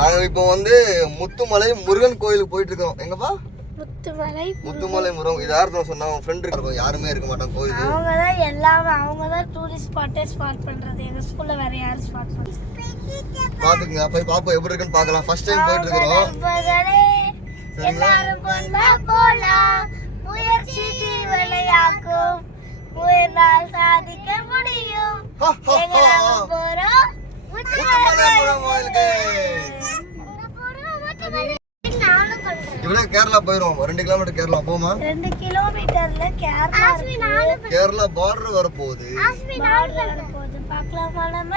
நாங்க இப்போ வந்து முத்துமலை முருகன் கோயிலுக்கு போயிட்டு இருக்கோம். எங்கப்பா? முத்துமலை முருகன். இது யாரும் சொன்னா ஃப்ரெண்ட் இருக்கும், யாருமே இருக்க மாட்டாங்க கோயிலுக்கு. அவங்க தான் எல்லாமே, அவங்க தான் டூரிஸ்ட் ஸ்பாட் பண்றது. எங்க ஸ்கூல்ல வேற யாரும் ஸ்பாட் பண்றது. பாத்துக்கங்க, போய் பாப்போம் எப்படி இருக்குன்னு பார்க்கலாம். ஃபர்ஸ்ட் டைம் போயிட்டு இருக்கோம். எல்லாரும் பொண்ணா போலாம், முயற்சி தீவிலையாக்கும், முயன்றால் சாதிக்க முடியும். எங்க போறோம் முத்துமலை முருகன் கோயிலுக்கு. இவ்வளவு கேரளா போயிரும். 2 கிலோமீட்டர் கேரளா போமா? 2 கிலோமீட்டர்ல கேரளா பார்டர் வர போகுது. பார்க்கலாமா நம்ம?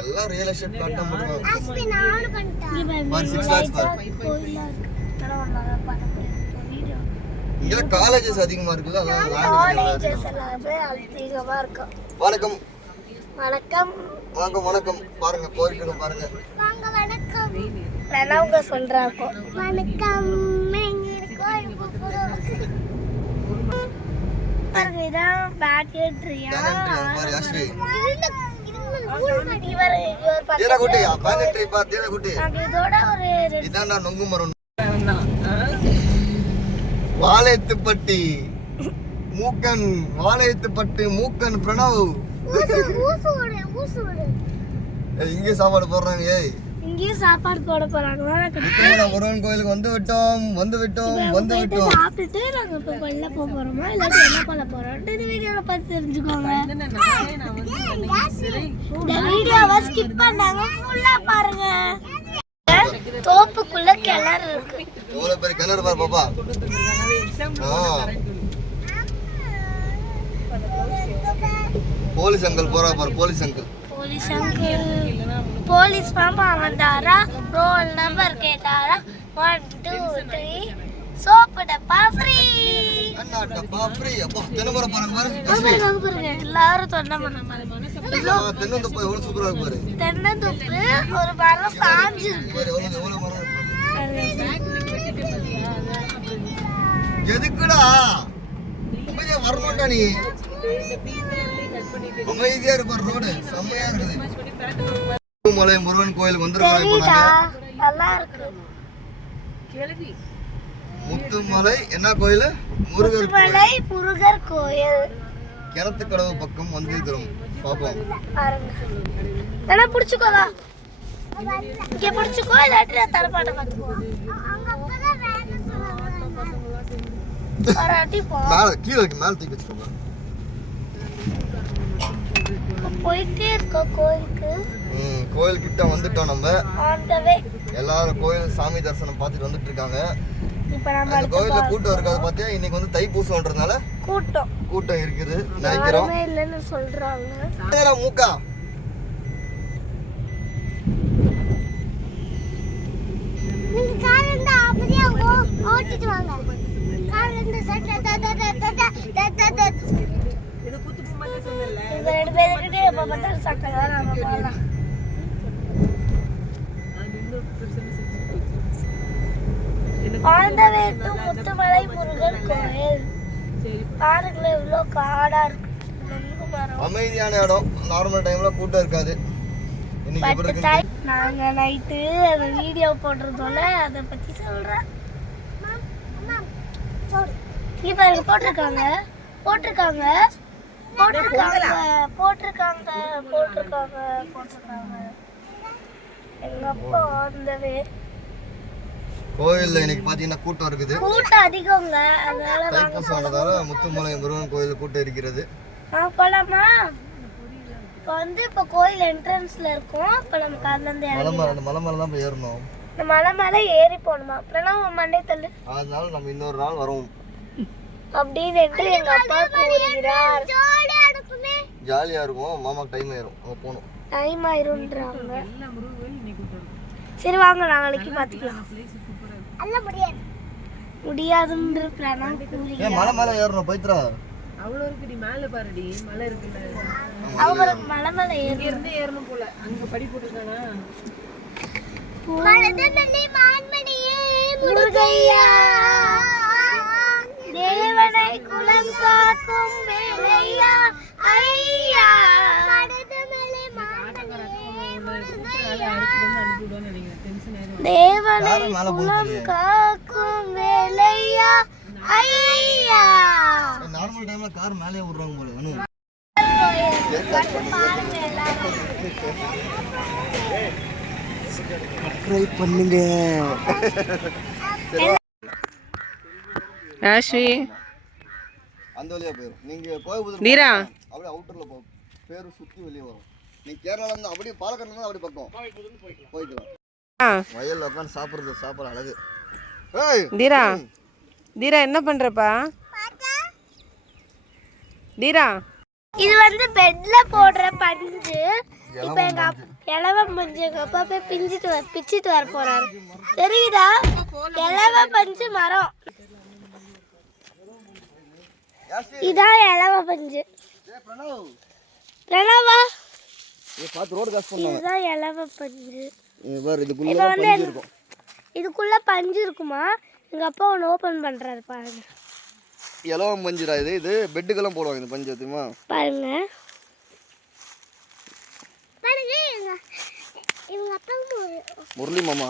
எல்லாம் ரியல் எஸ்டேட் பிளாட் தான் பண்ணுவாங்க. பாரு 6 lakhs பாரு. இங்க காலேजेस அதிகமா இருக்குல்ல, அதான் காலேजेस எல்லாமே அதிகமா இருக்கு. வணக்கம் வணக்கம் வாங்க. வணக்கம் பாருங்க, போயிட்டு இருக்கோம் பாருங்க. வாங்க வணக்கம். நானங்க சொல்றாங்க வணக்கம். எங்க இருக்கோம் பாருங்க. இதான் பேட்ரியா பாரு அஸ்வி. இவர் தீரா குட்டி பேட்ரி பா. தீரா குட்டி இதோட ஒரு இதான்டா நொங்கு மரம். வாழைத்துப்பட்டி மூக்கன். வாழைத்துப்பட்டி மூக்கன் பிரணவ். இங்கே சாப்பாடு போடுறாங்க. ஏய் இங்கே சாப்பாடு போட போறாங்க. முருகன் கோயிலுக்கு வந்து விட்டோம். சாப்பிட்டுட்டு நாங்க இப்ப வெளில போறோமா இல்ல என்ன பண்ண போறோம் இந்த வீடியோல பார்த்து தெரிஞ்சுக்கோங்க. இந்த வீடியோவை ஸ்கிப் பண்ணாம ஃபுல்லா பாருங்க. தோப்புக்குள்ள கிணறு இருக்கு. எவ்வளவு பெரிய கிணறு பாரு பாப்பா. போலீஸ் அங்கிள் போறா பாரு. போலீஸ் மாமா வந்தாரா, ரோல் நம்பர் கேட்டாரா. 1 2 3 சோப்பு டப்பா ஃப்ரீ. அண்ணா டப்பா ஃப்ரீ. அப்பா தென்னமரம் பாருங்க பாருங்க. எல்லாரும் தொண்டை பண்ண மாதிரி. தென்னந்தோப்பு எவ்வளவு சூப்பரா இருக்கு பாரு. தென்னந்தோப்பு ஒரு மரம் சாஞ்சு இருக்கு. எவ்வளவு மரம் எதுக்குடா அமைதியா வரணும்டா நீ. அமைதியா இருப்பார். ரோடு செம்மையா இருக்குது. முத்துமலை முருகன் கோயிலுக்கு வந்துருக்கோம். இப்போ நாங்க நல்லா இருக்கு. முத்துமலை என்ன கோயில்? முத்துமலை முருகர் கோயில். கிணத்துக்கடவு பக்கம் வந்துருக்கிறோம். பாப்போம் பாருங்க. என்ன புடிச்சுக்கோவா? இங்க புடிச்சுக்கோ, இல்லாட்டி தரப்பாட்ட பாத்துக்கோ. அங்க அப்பதான் பராட்டி போ. மேல கீழ மேல தூக்கி வச்சிருங்க. போயிட்டே இருக்க கோயிலுக்கு. கோயில் கிட்ட வந்துட்டோம் நம்ம. ஆன் தி வே. எல்லாரும் கோயில் சாமி தரிசனம் பார்த்துட்டு வந்துட்டு இருக்காங்க. இப்போ நம்ம அந்த கோயில்ல கூட்டம் இருக்காது பாத்தியா. இன்னைக்கு வந்து தைப்பூசம்ன்றதுனால கூட்டம் இருக்குது நினைக்கிறோம். யாருமே இல்லன்னு சொல்றாங்க. ஏடா மூக்கா. நீங்க காரண்ட அப்படியே ஓட்டிட்டு வாங்க. காரண்ட சட்ட இது குத்து பூமாட்டே சொன்னல. இந்த ரெண்டு பேர்கிட்ட எப்ப பார்த்தாலும் சட்டை தான் நாம போலாம். On the way to Muthumalai Murugan கோயில். பாருங்க இவ்ளோ காடா இருக்கு. அமைதியான இடம். நார்மல் டைம்ல கூட்டம் இருக்காது. இன்னைக்கு எப்படி இருக்கு? நாங்க நைட்டு அந்த வீடியோ போடுறதோல அத பத்தி சொல்றேன். இங்க பாருங்க போட்டுருக்காங்க. எங்க அப்பா அந்த வே கோயில்ல இன்னைக்கு பாத்தீங்கன்னா கூட்டம் இருக்குது. கூட்டம் அதிகங்க. அதனால தைப்பூசம்ன்றதால முத்துமலை முருகன் கோயில் கூட்டம் இருக்கிறது. போலாமா? இப்போ கோயில் என்ட்ரன்ஸ்ல இருக்கும். இப்போ நம்ம கார்ல இருந்து மலை மேல தான் போய் ஏறணும். இந்த மலை மேல ஏறி போணுமா? அப்புறம் மண்டே தள்ளு. அதனால நம்ம இன்னொரு நாள் வரோம் அப்படின்னு எங்க அப்பா கூறுகிறார். ஜாலியா இருக்கும். மாமாக்கு டைம் ஆயிரும். அங்க போணும். டைம் ஆயிரும்ன்றாங்க. சரி வாங்க நாளைக்கு பாத்துக்கலாம். முடியாதுன்ற பிளான் கூறுகிறார். மலை மேல ஏறணும் பைத்ரா. அவ்வளவு இருக்குடி. மேல பாருடி மலை இருக்குல்ல. அவங்களுக்கு மலை மேல ஏறணும் போல. அங்க படி போட்டுருக்கானா? மனதமலை மான்மணியே முருகையா, தேவனை குலம் காக்கும் வேலையா ஐயா. மனதமலை மான்மணியே முருகையா. தேவனை குலம் காக்கும் வேலையா ஐயா. நார்மல் டைம்ல கார் மேலே விடுறாங்க போல அனு. சப்ஸ்கிரைப் பண்ணுங்க. ஆஷ்வி அந்த வழியா போயிடும். நீங்க கோயம்புத்தூர் நீரா அப்படியே அவுட்டர்ல போ, பேரு சுத்தி வெளியே வரும். நீங்க கேரளால இருந்து அப்படியே பாலக்காடுல இருந்து அப்படியே பக்கம் போய்க்கலாம். வயல்ல உட்காந்து சாப்பிட்றது அழகு. தீரா தீரா என்ன பண்றப்பா? தீரா இது வந்து பெட்ல போடுற பஞ்சு. இப்ப எங்க இலவ பஞ்சு எங்க அப்பா போய் பிச்சிட்டு வர போறாரு. தெரியுதா? இலவ பஞ்சு மரம். இதான் இலவ பஞ்சு. பிரணவா ரோடு காசு பண்ணாங்க. இதுதான் இலவ பஞ்சு. இதுக்குள்ள பஞ்சு இருக்கும். இதுக்குள்ள பஞ்சு இருக்குமா? எங்க அப்பா ஒன்று ஓபன் பண்றாரு பாருங்க. இலவம் பஞ்சுடா இது. இது பெட்டுக்கெல்லாம் போடுவாங்க இந்த பஞ்சு தெரியுமா? பாருங்க முரளி மாமா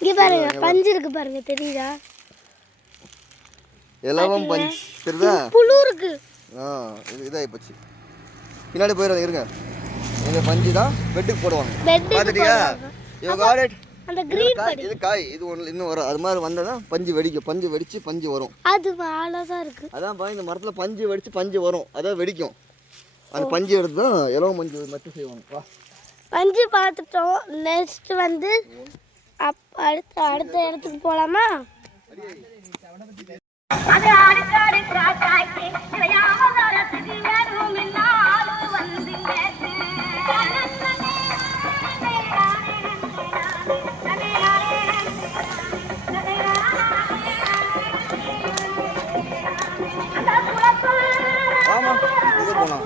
இங்க பாருங்க பஞ்சு இருக்கு பாருங்க. தெரியுதா? இலவம் பஞ்சு தெரியுதா? புழு இருக்கு. இதாகி போச்சு. பின்னாடி போயிடாது இருங்க. இந்த பஞ்சு தான் பெட்டுக்கு போடுவாங்க. பார்த்துட்டியா? அந்த கிரீன் படி இது காய். இது ஒன்று இன்னும் வரும். அது மாதிரி வந்தால் பஞ்சு வெடிக்கும். பஞ்சு வெடிச்சு பஞ்சு வரும். அது வாழதான் இருக்கு. அதான் பா, இந்த மரத்தில் பஞ்சு வெடிச்சு பஞ்சு வரும். அதான் வெடிக்கும். அந்த பஞ்சு எடுத்து தான் இலவம் பஞ்சு மட்டும் செய்வாங்க. வா பஞ்சு பார்த்துட்டோம். நெக்ஸ்ட் வந்து அடுத்த இடத்துக்கு போலாமா? ஆமா இது போகலாம்.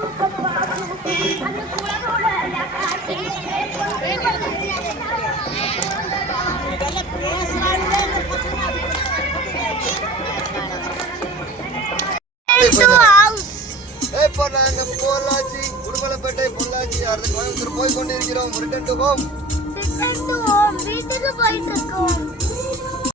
இப்போ நாங்கள் பொள்ளாச்சி உடுமலைப்பேட்டை பொள்ளாச்சி அடுத்த கோயம்புத்தூர் போய் கொண்டிருக்கிறோம். Return to home. வீட்டுக்கு போயிட்டு இருக்கோம்.